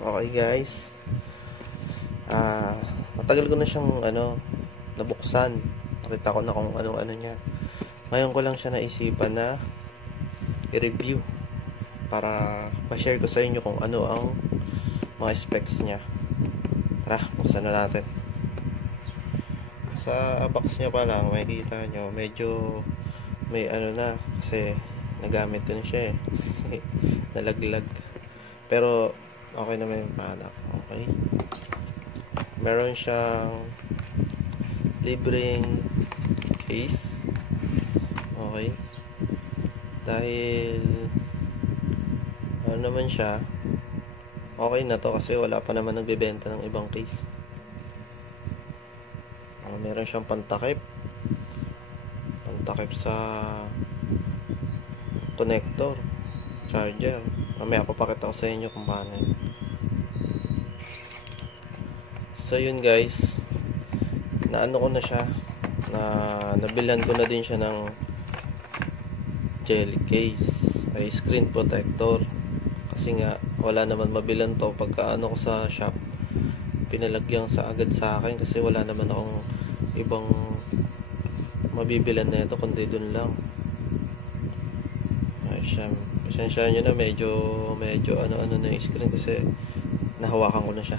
Okay guys, matagal ko na siyang nabuksan. Nakita ko na kung ano niya. Ngayon ko lang siya naisipan na i-review para ma-share ko sa inyo kung ano ang mga specs niya. Tara, buksan na natin. Sa box niya pa lang, makikita nyo, medyo may na, kasi nagamit ko na siya nalaglag. Pero okay naman yung product. Okay, meron siyang libreng case. Okay, dahil naman siya, okay na to kasi wala pa naman nagbebenta ng ibang case. Meron siyang pantakip sa connector, charger. Mamaya papakita ko sa inyo kung paano yun. So yun guys, naano ko na siya, nabilan ko na din siya ng jelly case, ay screen protector, kasi nga wala naman mabilan to pagka ko sa shop. Pinalagyan agad sa akin kasi wala naman akong ibang mabibilan na ito kundi dun lang. Ay siya, pasensya nyo na, medyo ano na yung screen kasi nahawakan ko na siya.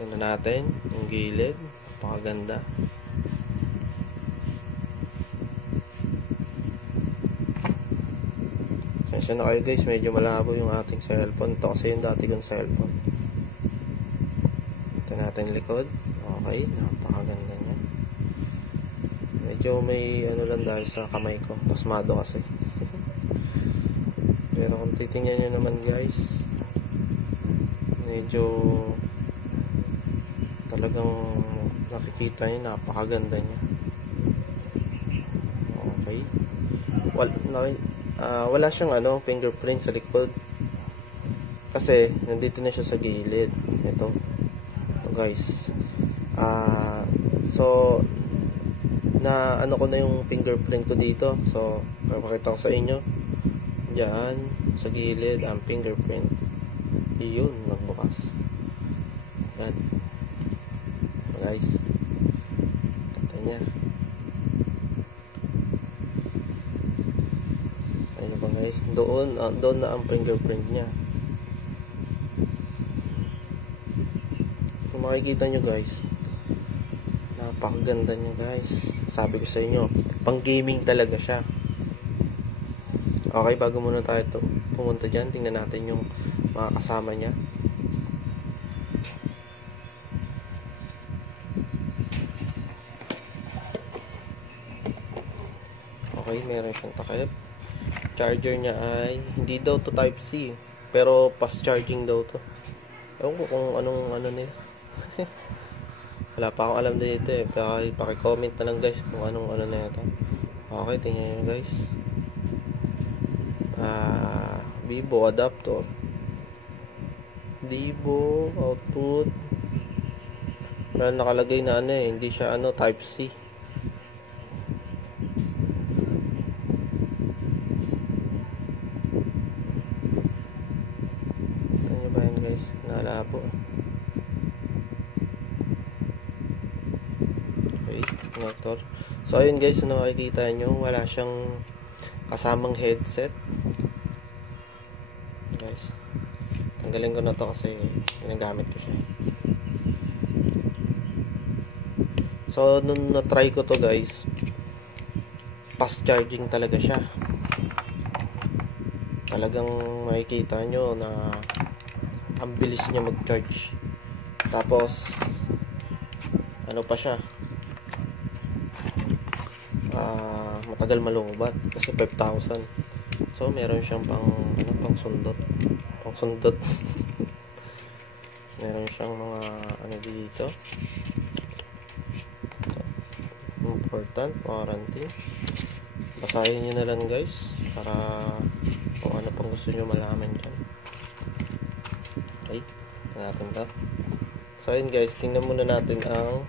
Tingnan natin yung gilid, napakaganda. Pasensya na kayo guys, medyo malabo yung ating cellphone. Ito kasi yung dati kong cellphone. Ito natin likod. Okay, napakaganda niya. Medyo may lang dahil sa kamay ko, pasmado kasi. Pero kung titingnan nyo naman guys, medyo talagang nakikita nyo, napakaganda niya. Okay, wala siyang fingerprint sa likod kasi nandito na siya sa gilid. Ito guys, so na ko na yung fingerprint ko dito. So papakita ko sa inyo, diyan sa gilid ang fingerprint. Iyon, magbukas agad guys. Kata niya, ayun ba guys, doon na ang fingerprint niya. Kung makikita nyo guys, napakaganda niya guys. Sabi ko sa inyo, pang gaming talaga siya. Okay, bago muna tayo pumunta dyan, tingnan natin yung mga kasama niya. Okay, meron siyang takip. Charger niya ay hindi daw to type C, pero fast charging daw to. Ewan ko kung anong nila. Wala pa akong alam dito paki-comment na lang guys kung anong na ito. Okay, tingnan nyo guys. Vivo adapter, Vivo output. Wala nakalagay na hindi siya type C. Ito nyo ba yan guys? Nalabo. Connector. So ayun guys, makikita nyo, wala siyang kasamang headset guys. Tanggalin ko na to kasi ginagamit ko siya. So nung na-try ko to guys, fast charging talaga siya. Talagang makikita nyo na ang bilis niya mag-charge. Tapos pa siya, matagal malubat kasi 5,000. So meron siyang pang sundot meron siyang mga dito. Important warranty. Basahin nyo na lang guys para kung ano pang gusto nyo malaman dyan. Okay, natin to. So ayun guys, tingnan muna natin ang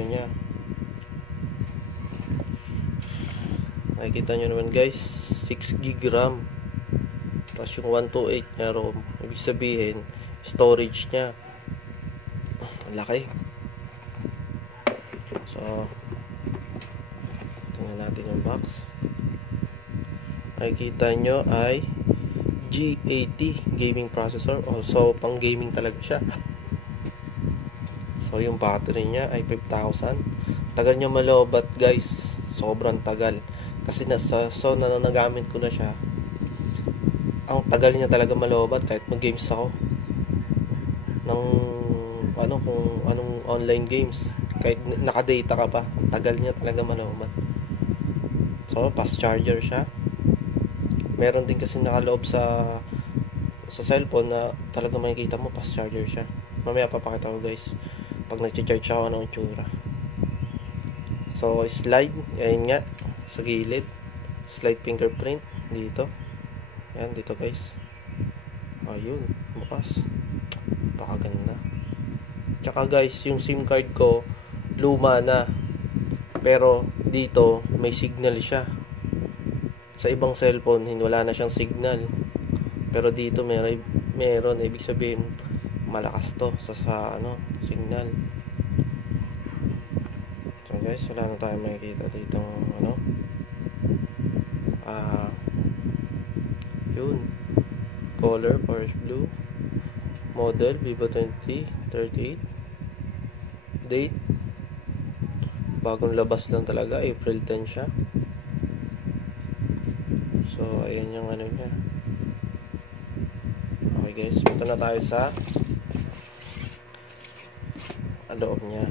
niya. Nakikita nyo naman guys, 6 gig RAM. Plus yung 128 nya ROM. Ibig sabihin, storage nya ang laki. So, tingnan natin yung box. Nakikita nyo ay G80 gaming processor. So, pang gaming talaga siya. So, yung battery niya ay 5,000. Tagal niya malobat guys. Sobrang tagal. Kasi nagamit ko na siya. Ang tagal niya talaga malobat kahit mag-games ako. Kung anong online games. Kahit naka-data ka pa. Ang tagal niya talaga malobat. So, fast charger siya. Meron din kasi nakaloob sa cellphone na talaga makikita mo fast charger siya. Mamaya papakita ko guys pag nag-charge ako ng itsura. So, slide. Ayan nga. Sa gilid. Slide fingerprint. Dito. Ayan, dito guys. Ayun. Bukas. Pakaganda. Tsaka guys, yung SIM card ko luma na. Pero dito may signal siya. Sa ibang cellphone wala na siyang signal. Pero dito meron ibig sabihin malakas to sa signal. So guys, wala na tayong makikita dito yun. Color forest blue. Model Vivo 2038. Date bagong labas lang talaga, April 10 siya. So ayan yung niya. Okay guys, punta na tayo sa loob niya.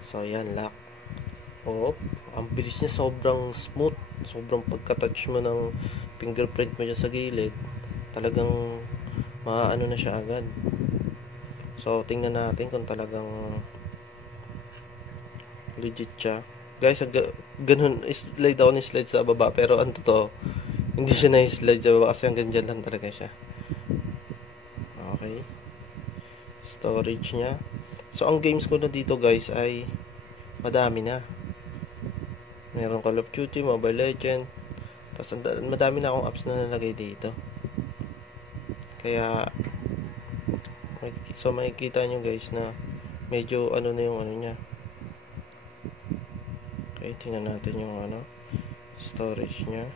So ayan, lock. Ang bilis niya, sobrang smooth. Sobrang pagka-touch mo ng fingerprint mo dyan sa gilid, talagang maano na siya agad. So tingnan natin kung talagang legit siya. Guys, ganun, slide ako ni slide sa baba, pero ang totoo, hindi siya na-slide sa baba kasi hanggang dyan lang talaga siya. Okay. Storage niya. So, ang games ko na dito guys ay madami na. Meron Call of Duty, Mobile Legend. Tapos madami na akong apps na nalagay dito. Kaya so makikita nyo guys na medyo na yung niya. Okay, tingnan natin yung storage niya.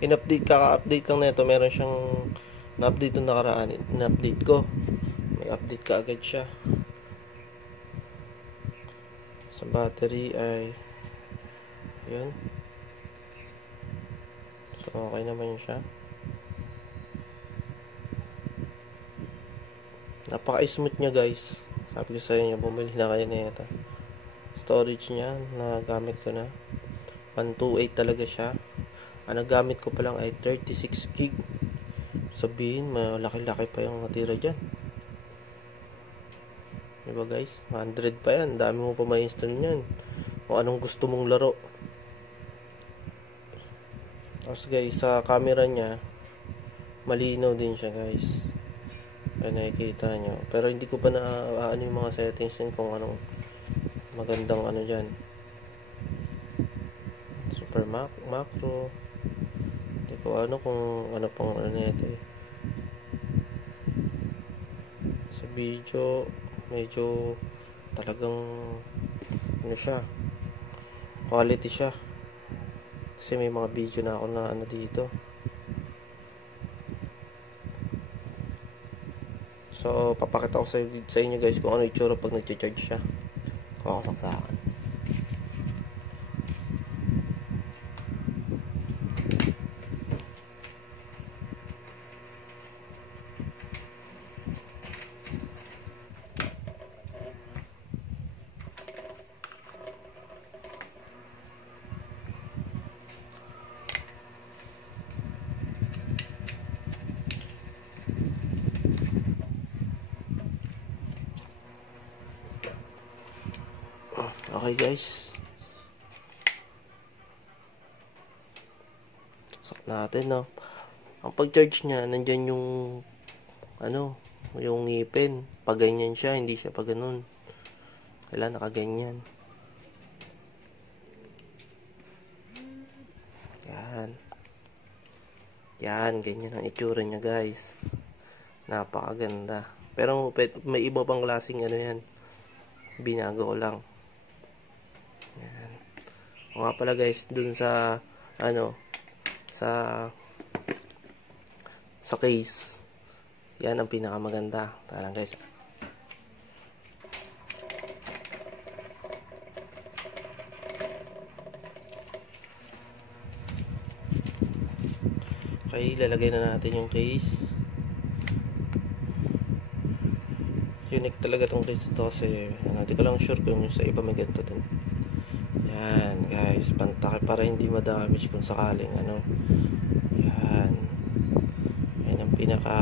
Kaka-update lang na ito. Meron siyang na-update nung nakaraan. Na-update ko. May update ka agad siya. Sa battery ay yun. So okay naman siya. Napaka-smooth niya guys. Sabi ko sa inyo, bumili na kayo na ito. Storage niya na gamit ko na 128 talaga siya. Ang nagamit ko pa lang ay 36 gig. Sabihin, malaki-laki pa yung natira dyan. Diba guys? 100 pa yan. Dami mo pa ma-install nyan. Kung anong gusto mong laro. Tapos guys, sa camera niya, malinaw din siya guys. Ay nakikita nyo. Pero hindi ko pa na yung mga settings din kung anong magandang dyan. Super macro. Hindi ko kung pang nito eh. Sa video, medyo talagang siya. Quality siya. Kasi may mga video na ako na dito. So, papakita ko sa inyo guys kung ano itsura pag nag-charge siya. Kakasaksakan. Okay guys, saksak natin ang pag-charge niya, nandyan yung yung ngipin, pag ganyan siya, hindi siya pag ganun, kailangan nakaganyan. Yan, ganyan ang itsura niya guys. Napakaganda. Pero may iba pang klaseng ano yan. Binago ko lang. Yan. O nga pala guys, dun sa ano, sa case. Yan ang pinakamaganda. Talang guys. Okay, lalagay na natin yung case. Unique talaga tong case ito kasi hindi ko lang sure kung yung sa iba may ganito din. Yan guys, pantake para hindi ma-damage kung sakaling ano. Yan. Yan ang pinaka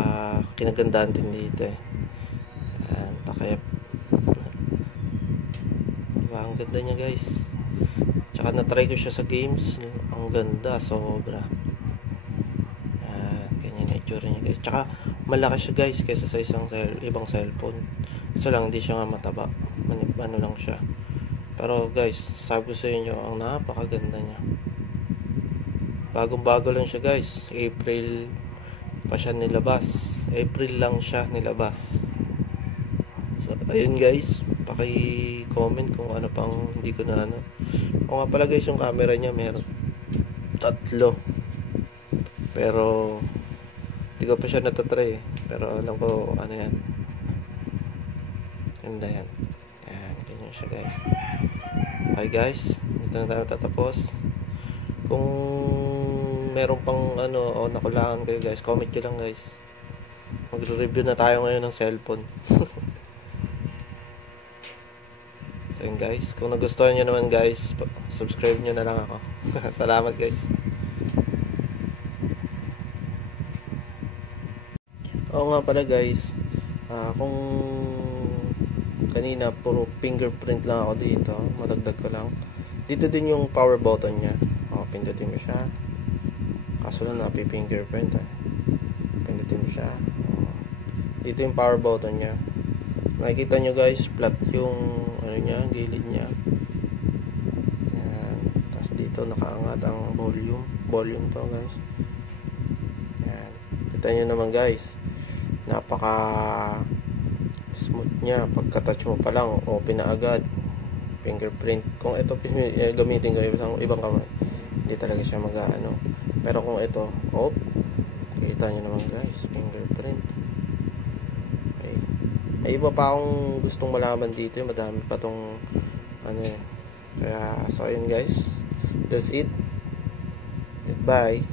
kinagandahan din dito eh. Yan, takip. Diba, ang ganda niya guys. Tsaka na-try ko siya sa games. Ang ganda, sobra. Itsura niya guys. Tsaka malaki siya guys kaysa sa ibang cellphone. So lang hindi siya nga mataba. Ano lang siya. Pero guys, sabi ko sa inyo, ang napakaganda niya. Bagong-bago lang siya guys. April pa siya nilabas. April lang siya nilabas. So ayun guys, paki-comment kung ano pang hindi ko na ano. O nga pala guys, yung camera niya meron 3. Pero hindi ko pa siya natatry eh. Pero alam ko ano yan. Ganda yan. Yan, ganyan siya guys. Okay guys, dito na tayo tatapos. Kung meron pang ano o nakulangan kayo guys, comment nyo lang guys. Magre-review na tayo ngayon ng cellphone. So yun guys, kung nagustuhan nyo naman guys, subscribe nyo na lang ako. Salamat guys. Oo nga pala guys, kung kanina puro fingerprint lang ako dito, madagdag ko lang. Dito din yung power button nya. Pindutin mo siya. Kaso lang napi-fingerprint Pindutin mo siya. Dito yung power button nya. Makikita nyo guys, flat yung ano nya, gilid nya. Yan. Tapos dito nakaangat ang volume. Volume to guys. Yan. Kita nyo naman guys, napaka smooth nya. Pagka-touch mo pa lang, open na agad. Fingerprint. Kung ito gamitin ko ibang kamay, hindi talaga siya mag-ano. Pero kung ito, kita nyo naman guys, fingerprint. Okay. May iba pa akong gustong malaman dito. Madami pa tong ano eh. Kaya so ayun guys, that's it. Goodbye.